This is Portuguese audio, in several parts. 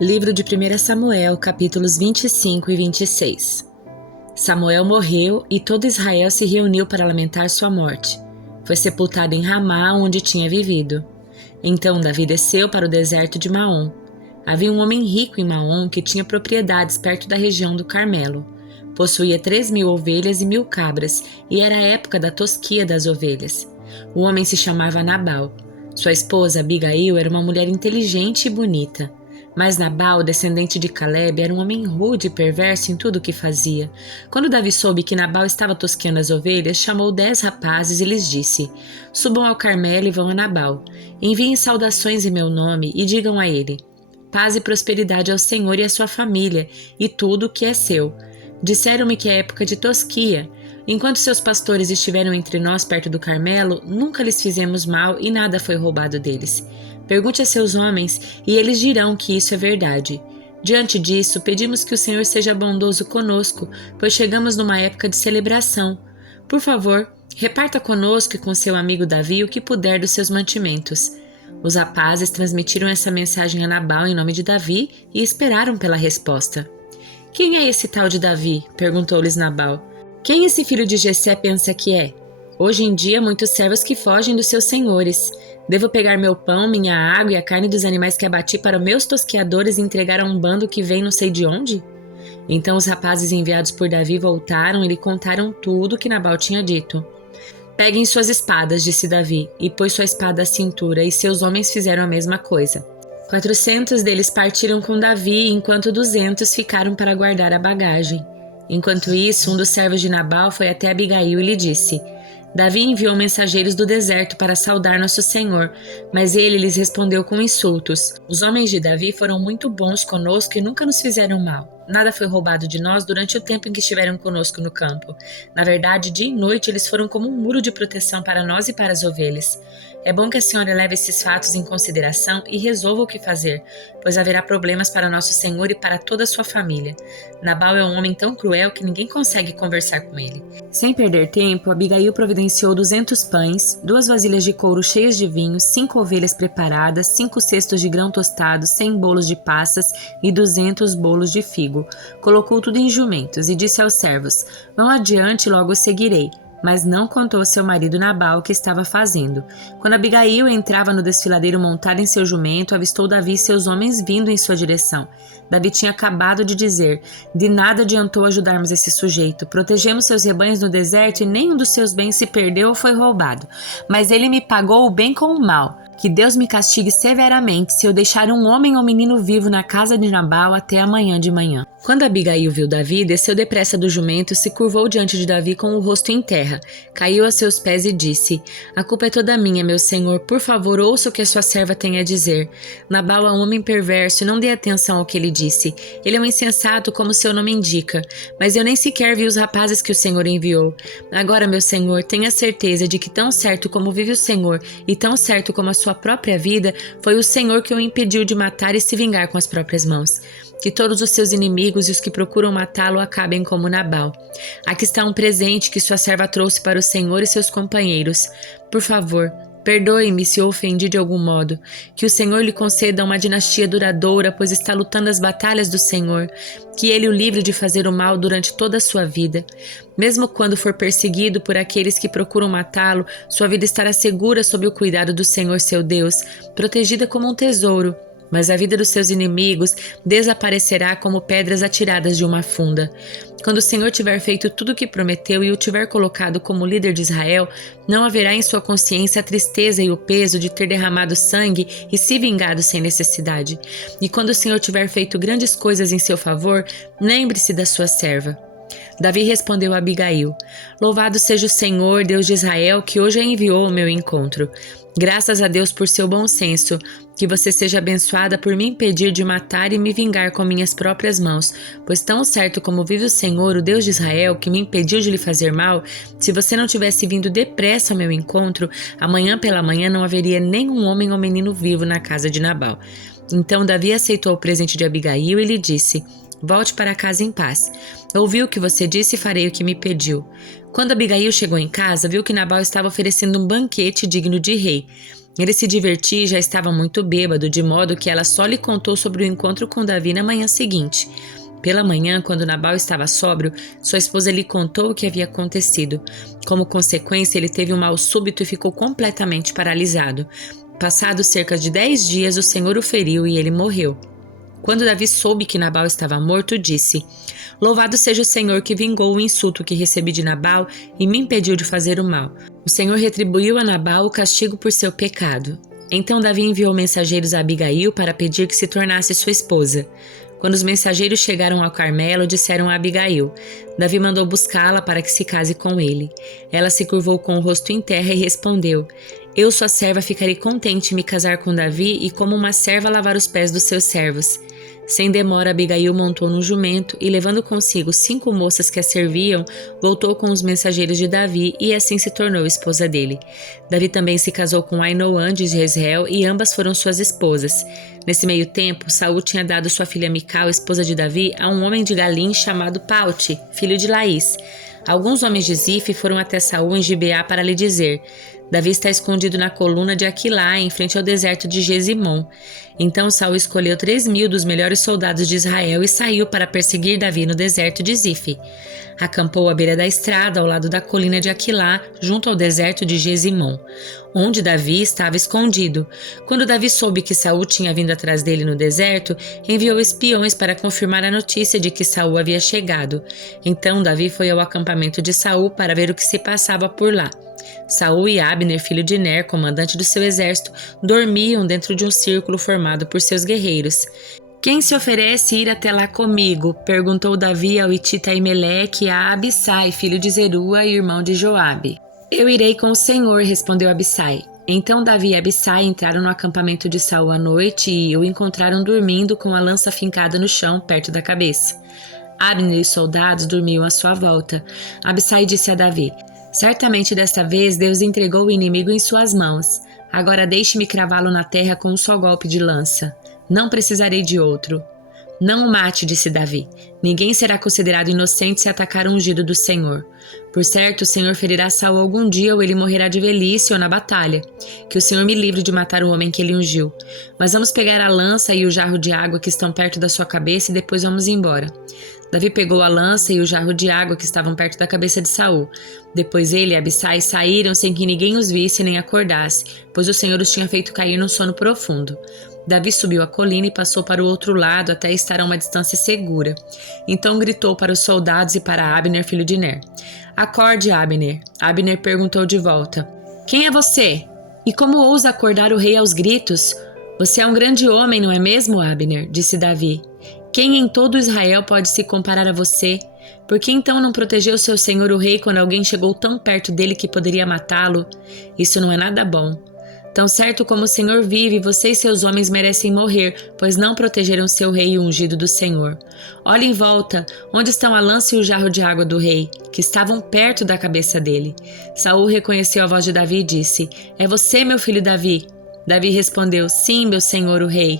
Livro de 1 Samuel, capítulos 25 e 26. Samuel morreu e todo Israel se reuniu para lamentar sua morte. Foi sepultado em Ramá, onde tinha vivido. Então Davi desceu para o deserto de Maom. Havia um homem rico em Maom que tinha propriedades perto da região do Carmelo. Possuía 3.000 ovelhas e 1.000 cabras, e era a época da tosquia das ovelhas. O homem se chamava Nabal. Sua esposa Abigail era uma mulher inteligente e bonita. Mas Nabal, descendente de Caleb, era um homem rude e perverso em tudo o que fazia. Quando Davi soube que Nabal estava tosqueando as ovelhas, chamou 10 rapazes e lhes disse: Subam ao Carmelo e vão a Nabal. Enviem saudações em meu nome e digam a ele: Paz e prosperidade ao Senhor e à sua família, e tudo o que é seu. Disseram-me que é época de tosquia. Enquanto seus pastores estiveram entre nós perto do Carmelo, nunca lhes fizemos mal e nada foi roubado deles. Pergunte a seus homens, e eles dirão que isso é verdade. Diante disso, pedimos que o Senhor seja bondoso conosco, pois chegamos numa época de celebração. Por favor, reparta conosco e com seu amigo Davi o que puder dos seus mantimentos. Os rapazes transmitiram essa mensagem a Nabal em nome de Davi e esperaram pela resposta. Quem é esse tal de Davi? Perguntou-lhes Nabal. Quem esse filho de Jessé pensa que é? Hoje em dia, muitos servos que fogem dos seus senhores. Devo pegar meu pão, minha água e a carne dos animais que abati para meus tosqueadores e entregar a um bando que vem não sei de onde? Então os rapazes enviados por Davi voltaram e lhe contaram tudo o que Nabal tinha dito. Peguem suas espadas, disse Davi, e pôs sua espada à cintura, e seus homens fizeram a mesma coisa. 400 deles partiram com Davi, enquanto 200 ficaram para guardar a bagagem. Enquanto isso, um dos servos de Nabal foi até Abigail e lhe disse: Davi enviou mensageiros do deserto para saudar nosso senhor, mas ele lhes respondeu com insultos. Os homens de Davi foram muito bons conosco e nunca nos fizeram mal. Nada foi roubado de nós durante o tempo em que estiveram conosco no campo. Na verdade, dia e noite eles foram como um muro de proteção para nós e para as ovelhas. É bom que a senhora leve esses fatos em consideração e resolva o que fazer, pois haverá problemas para nosso senhor e para toda a sua família. Nabal é um homem tão cruel que ninguém consegue conversar com ele. Sem perder tempo, Abigail providenciou 200 pães, 2 vasilhas de couro cheias de vinho, 5 ovelhas preparadas, 5 cestos de grão tostado, 100 bolos de passas e 200 bolos de figo. Colocou tudo em jumentos e disse aos servos: Vão adiante e logo os seguirei. Mas não contou ao seu marido Nabal o que estava fazendo. Quando Abigail entrava no desfiladeiro montada em seu jumento, avistou Davi e seus homens vindo em sua direção. Davi tinha acabado de dizer: De nada adiantou ajudarmos esse sujeito. Protegemos seus rebanhos no deserto e nenhum dos seus bens se perdeu ou foi roubado. Mas ele me pagou o bem com o mal. Que Deus me castigue severamente se eu deixar um homem ou menino vivo na casa de Nabal até amanhã de manhã. Quando Abigail viu Davi, desceu depressa do jumento, se curvou diante de Davi com o rosto em terra, caiu a seus pés e disse: A culpa é toda minha, meu senhor, por favor, ouça o que a sua serva tem a dizer. Nabal é um homem perverso e não dê atenção ao que ele disse. Ele é um insensato, como seu nome indica, mas eu nem sequer vi os rapazes que o Senhor enviou. Agora, meu senhor, tenha certeza de que tão certo como vive o Senhor e tão certo como a sua própria vida, foi o Senhor que o impediu de matar e se vingar com as próprias mãos. Que todos os seus inimigos e os que procuram matá-lo acabem como Nabal. Aqui está um presente que sua serva trouxe para o Senhor e seus companheiros. Por favor, perdoe-me se o ofendi de algum modo. Que o Senhor lhe conceda uma dinastia duradoura, pois está lutando as batalhas do Senhor. Que ele o livre de fazer o mal durante toda a sua vida. Mesmo quando for perseguido por aqueles que procuram matá-lo, sua vida estará segura sob o cuidado do Senhor seu Deus, protegida como um tesouro. Mas a vida dos seus inimigos desaparecerá como pedras atiradas de uma funda. Quando o Senhor tiver feito tudo o que prometeu e o tiver colocado como líder de Israel, não haverá em sua consciência a tristeza e o peso de ter derramado sangue e se vingado sem necessidade. E quando o Senhor tiver feito grandes coisas em seu favor, lembre-se da sua serva. Davi respondeu a Abigail: Louvado seja o Senhor, Deus de Israel, que hoje a enviou ao meu encontro. Graças a Deus por seu bom senso, que você seja abençoada por me impedir de matar e me vingar com minhas próprias mãos, pois tão certo como vive o Senhor, o Deus de Israel, que me impediu de lhe fazer mal, se você não tivesse vindo depressa ao meu encontro, amanhã pela manhã não haveria nenhum homem ou menino vivo na casa de Nabal. Então Davi aceitou o presente de Abigail e lhe disse: Volte para casa em paz. Ouvi o que você disse e farei o que me pediu. Quando Abigail chegou em casa, viu que Nabal estava oferecendo um banquete digno de rei. Ele se divertia e já estava muito bêbado, de modo que ela só lhe contou sobre o encontro com Davi na manhã seguinte. Pela manhã, quando Nabal estava sóbrio, sua esposa lhe contou o que havia acontecido. Como consequência, ele teve um mal súbito e ficou completamente paralisado. Passados cerca de 10 dias, o Senhor o feriu e ele morreu. Quando Davi soube que Nabal estava morto, disse: Louvado seja o Senhor que vingou o insulto que recebi de Nabal e me impediu de fazer o mal. O Senhor retribuiu a Nabal o castigo por seu pecado. Então Davi enviou mensageiros a Abigail para pedir que se tornasse sua esposa. Quando os mensageiros chegaram ao Carmelo, disseram a Abigail: Davi mandou buscá-la para que se case com ele. Ela se curvou com o rosto em terra e respondeu: Eu, sua serva, ficarei contente em me casar com Davi e como uma serva lavar os pés dos seus servos. Sem demora, Abigail montou no jumento e, levando consigo 5 moças que a serviam, voltou com os mensageiros de Davi e assim se tornou esposa dele. Davi também se casou com Ainoã de Jezreel e ambas foram suas esposas. Nesse meio tempo, Saul tinha dado sua filha Mical, esposa de Davi, a um homem de Galim chamado Paute, filho de Laís. Alguns homens de Zife foram até Saul em Gibeá para lhe dizer: Davi está escondido na coluna de Aquilá, em frente ao deserto de Gesimom. Então Saul escolheu 3.000 dos melhores soldados de Israel e saiu para perseguir Davi no deserto de Zife. Acampou à beira da estrada, ao lado da colina de Aquilá, junto ao deserto de Gesimom, onde Davi estava escondido. Quando Davi soube que Saul tinha vindo atrás dele no deserto, enviou espiões para confirmar a notícia de que Saul havia chegado. Então Davi foi ao acampamento de Saul para ver o que se passava por lá. Saul e Abner, filho de Ner, comandante do seu exército, dormiam dentro de um círculo formado por seus guerreiros. Quem se oferece ir até lá comigo? Perguntou Davi ao hitita Aimeleque e a Abissai, filho de Zerua e irmão de Joabe. Eu irei com o Senhor, respondeu Abissai. Então Davi e Abissai entraram no acampamento de Saul à noite e o encontraram dormindo com a lança fincada no chão, perto da cabeça. Abner e os soldados dormiam à sua volta. Abissai disse a Davi: Certamente desta vez Deus entregou o inimigo em suas mãos. Agora deixe-me cravá-lo na terra com um só golpe de lança. Não precisarei de outro. Não o mate, disse Davi. Ninguém será considerado inocente se atacar o ungido do Senhor. Por certo, o Senhor ferirá Saul algum dia ou ele morrerá de velhice ou na batalha. Que o Senhor me livre de matar o homem que ele ungiu. Mas vamos pegar a lança e o jarro de água que estão perto da sua cabeça e depois vamos embora. Davi pegou a lança e o jarro de água que estavam perto da cabeça de Saul. Depois ele e Abissai saíram sem que ninguém os visse nem acordasse, pois o Senhor os tinha feito cair num sono profundo. Davi subiu a colina e passou para o outro lado até estar a uma distância segura. Então gritou para os soldados e para Abner, filho de Ner: Acorde, Abner. Abner perguntou de volta: Quem é você? E como ousa acordar o rei aos gritos? Você é um grande homem, não é mesmo, Abner? Disse Davi. Quem em todo Israel pode se comparar a você? Por que então não protegeu seu senhor o rei quando alguém chegou tão perto dele que poderia matá-lo? Isso não é nada bom. Tão certo como o Senhor vive, você e seus homens merecem morrer, pois não protegeram seu rei e o ungido do Senhor. Olhe em volta, onde estão a lança e o jarro de água do rei, que estavam perto da cabeça dele. Saul reconheceu a voz de Davi e disse: É você, meu filho Davi? Davi respondeu: Sim, meu senhor o rei.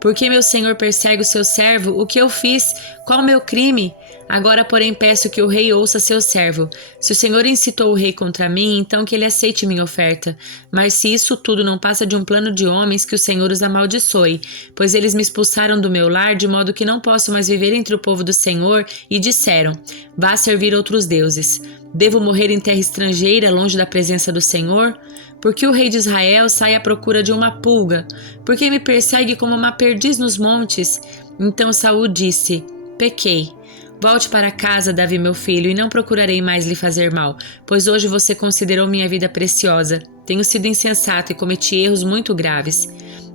Por que meu senhor persegue o seu servo? O que eu fiz? Qual o meu crime? Agora, porém, peço que o rei ouça seu servo. Se o Senhor incitou o rei contra mim, então que ele aceite minha oferta. Mas se isso tudo não passa de um plano de homens, que o Senhor os amaldiçoe, pois eles me expulsaram do meu lar, de modo que não posso mais viver entre o povo do Senhor, e disseram: Vá servir outros deuses. Devo morrer em terra estrangeira, longe da presença do Senhor? Porque o rei de Israel sai à procura de uma pulga? Porque me persegue como uma perdiz nos montes? Então Saul disse: Pequei. Volte para casa, Davi, meu filho, e não procurarei mais lhe fazer mal, pois hoje você considerou minha vida preciosa. Tenho sido insensato e cometi erros muito graves.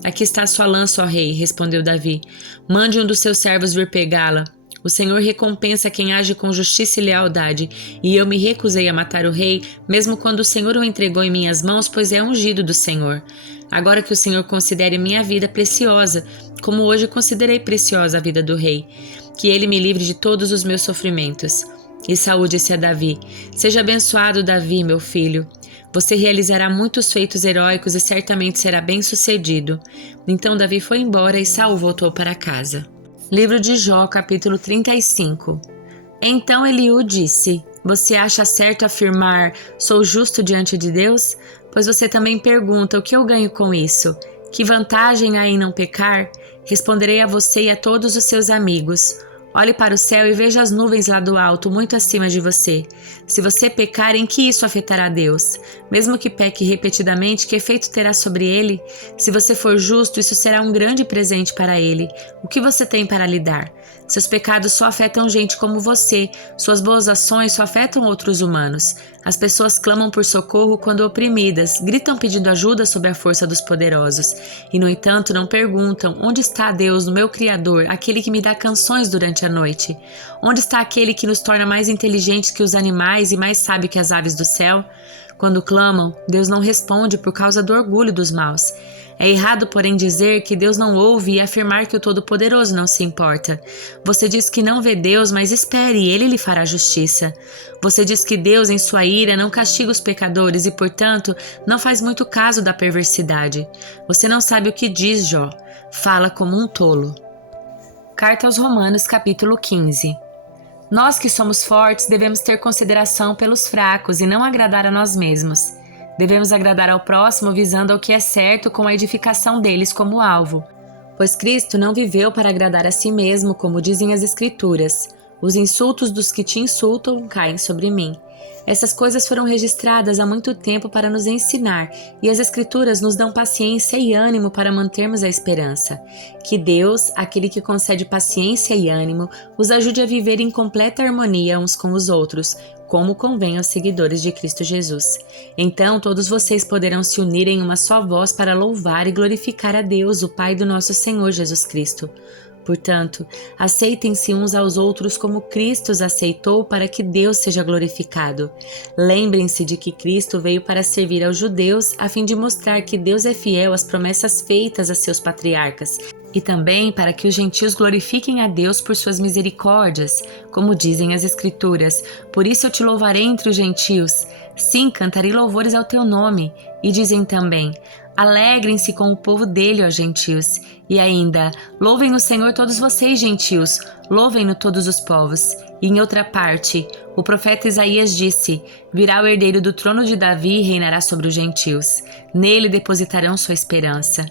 Aqui está sua lança, ó rei, respondeu Davi. Mande um dos seus servos vir pegá-la. O Senhor recompensa quem age com justiça e lealdade, e eu me recusei a matar o rei, mesmo quando o Senhor o entregou em minhas mãos, pois é ungido do Senhor. Agora que o Senhor considere minha vida preciosa, como hoje considerei preciosa a vida do rei, que ele me livre de todos os meus sofrimentos. E Saul disse a Davi: Seja abençoado, Davi, meu filho. Você realizará muitos feitos heróicos e certamente será bem-sucedido. Então Davi foi embora e Saul voltou para casa. Livro de Jó, capítulo 35. Então Eliú disse: Você acha certo afirmar: Sou justo diante de Deus? Pois você também pergunta: o que eu ganho com isso? Que vantagem há em não pecar? Responderei a você e a todos os seus amigos. Olhe para o céu e veja as nuvens lá do alto, muito acima de você. Se você pecar, em que isso afetará Deus? Mesmo que peque repetidamente, que efeito terá sobre ele? Se você for justo, isso será um grande presente para ele. O que você tem para lhe dar? Seus pecados só afetam gente como você, suas boas ações só afetam outros humanos. As pessoas clamam por socorro quando oprimidas, gritam pedindo ajuda sob a força dos poderosos. E, no entanto, não perguntam: onde está Deus, o meu Criador, aquele que me dá canções durante a noite? Onde está aquele que nos torna mais inteligentes que os animais e mais sábio que as aves do céu? Quando clamam, Deus não responde por causa do orgulho dos maus. É errado, porém, dizer que Deus não ouve e afirmar que o Todo-Poderoso não se importa. Você diz que não vê Deus, mas espere, Ele lhe fará justiça. Você diz que Deus, em sua ira, não castiga os pecadores e, portanto, não faz muito caso da perversidade. Você não sabe o que diz, Jó. Fala como um tolo. Carta aos Romanos, capítulo 15. Nós que somos fortes devemos ter consideração pelos fracos e não agradar a nós mesmos. Devemos agradar ao próximo visando ao que é certo com a edificação deles como alvo. Pois Cristo não viveu para agradar a si mesmo, como dizem as Escrituras. Os insultos dos que te insultam caem sobre mim. Essas coisas foram registradas há muito tempo para nos ensinar, e as Escrituras nos dão paciência e ânimo para mantermos a esperança. Que Deus, aquele que concede paciência e ânimo, os ajude a viver em completa harmonia uns com os outros, como convém aos seguidores de Cristo Jesus. Então todos vocês poderão se unir em uma só voz para louvar e glorificar a Deus, o Pai do nosso Senhor Jesus Cristo. Portanto, aceitem-se uns aos outros como Cristo os aceitou para que Deus seja glorificado. Lembrem-se de que Cristo veio para servir aos judeus a fim de mostrar que Deus é fiel às promessas feitas a seus patriarcas e também para que os gentios glorifiquem a Deus por suas misericórdias, como dizem as Escrituras. Por isso eu te louvarei entre os gentios. Sim, cantarei louvores ao teu nome. E dizem também: alegrem-se com o povo dele, ó gentios. E ainda: louvem o Senhor todos vocês, gentios, louvem-no todos os povos. E em outra parte, o profeta Isaías disse: virá o herdeiro do trono de Davi e reinará sobre os gentios. Nele depositarão sua esperança.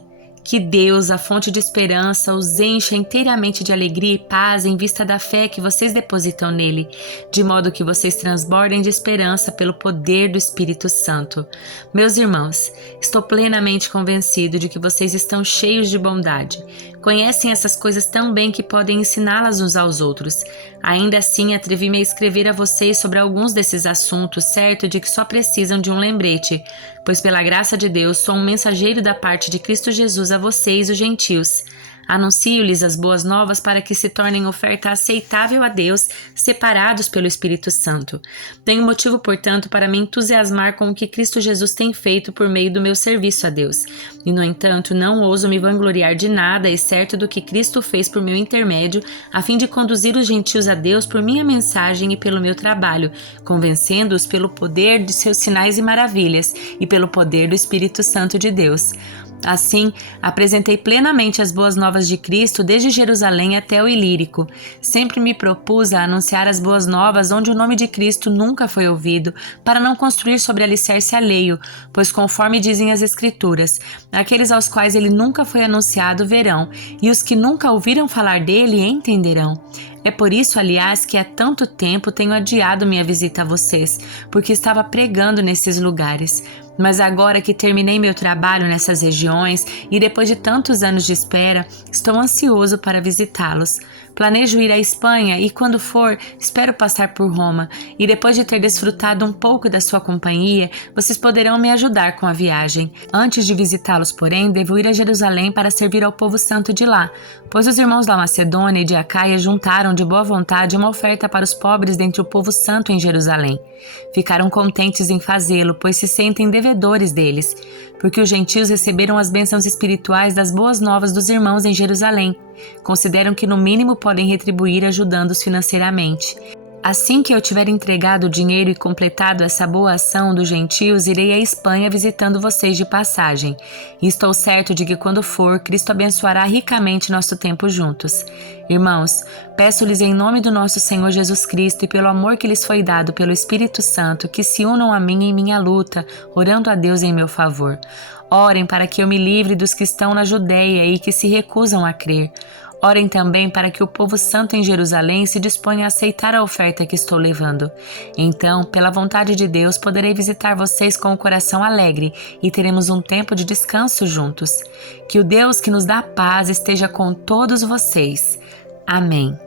Que Deus, a fonte de esperança, os encha inteiramente de alegria e paz em vista da fé que vocês depositam nele, de modo que vocês transbordem de esperança pelo poder do Espírito Santo. Meus irmãos, estou plenamente convencido de que vocês estão cheios de bondade. Conhecem essas coisas tão bem que podem ensiná-las uns aos outros. Ainda assim, atrevi-me a escrever a vocês sobre alguns desses assuntos, certo de que só precisam de um lembrete, pois pela graça de Deus sou um mensageiro da parte de Cristo Jesus a vocês, os gentios. Anuncio-lhes as boas novas para que se tornem oferta aceitável a Deus, separados pelo Espírito Santo. Tenho motivo, portanto, para me entusiasmar com o que Cristo Jesus tem feito por meio do meu serviço a Deus. E, no entanto, não ouso me vangloriar de nada, exceto do que Cristo fez por meu intermédio, a fim de conduzir os gentios a Deus por minha mensagem e pelo meu trabalho, convencendo-os pelo poder de seus sinais e maravilhas e pelo poder do Espírito Santo de Deus. Assim, apresentei plenamente as boas novas de Cristo desde Jerusalém até o Ilírico. Sempre me propus a anunciar as boas novas onde o nome de Cristo nunca foi ouvido, para não construir sobre alicerce alheio, pois conforme dizem as Escrituras, aqueles aos quais ele nunca foi anunciado verão, e os que nunca ouviram falar dele entenderão. É por isso, aliás, que há tanto tempo tenho adiado minha visita a vocês, porque estava pregando nesses lugares. Mas agora que terminei meu trabalho nessas regiões e depois de tantos anos de espera, estou ansioso para visitá-los. Planejo ir à Espanha e, quando for, espero passar por Roma. E depois de ter desfrutado um pouco da sua companhia, vocês poderão me ajudar com a viagem. Antes de visitá-los, porém, devo ir a Jerusalém para servir ao povo santo de lá, pois os irmãos da Macedônia e de Acaia juntaram de boa vontade uma oferta para os pobres dentre o povo santo em Jerusalém. Ficaram contentes em fazê-lo, pois se sentem devedores deles, porque os gentios receberam as bênçãos espirituais das boas novas dos irmãos em Jerusalém. Consideram que no mínimo podem retribuir ajudando-os financeiramente. Assim que eu tiver entregado o dinheiro e completado essa boa ação dos gentios, irei à Espanha visitando vocês de passagem. E estou certo de que quando for, Cristo abençoará ricamente nosso tempo juntos. Irmãos, peço-lhes em nome do nosso Senhor Jesus Cristo e pelo amor que lhes foi dado pelo Espírito Santo, que se unam a mim em minha luta, orando a Deus em meu favor. Orem para que eu me livre dos que estão na Judéia e que se recusam a crer. Orem também para que o povo santo em Jerusalém se disponha a aceitar a oferta que estou levando. Então, pela vontade de Deus, poderei visitar vocês com o coração alegre e teremos um tempo de descanso juntos. Que o Deus que nos dá paz esteja com todos vocês. Amém.